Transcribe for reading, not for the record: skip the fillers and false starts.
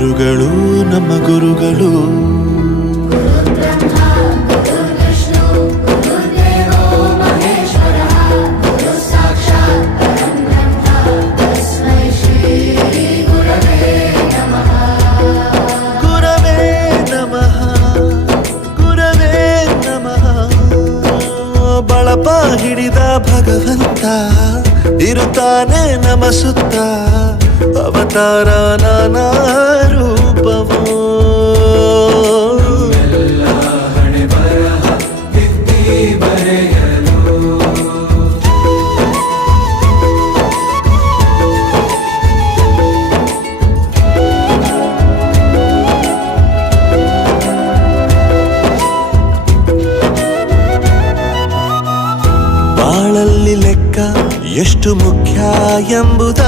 ಗುರುಗಳು ನಮ್ಮ ಗುರುಗಳು. ಬಳಪ ಹಿಡಿದ ಭಗವಂತ ಇರುತ್ತಾನೆ ನಮ ಸುತ್ತ, ಅವತಾರ ನಾನಾ ರೂಪವೋ. ಹಣೆ ಬರಹ ತಿದ್ದಿ ಬರೆಯಲು ಬಾಳಲ್ಲಿ ಲೆಕ್ಕ ಎಷ್ಟು ಮುಖ್ಯ ಎಂಬುದ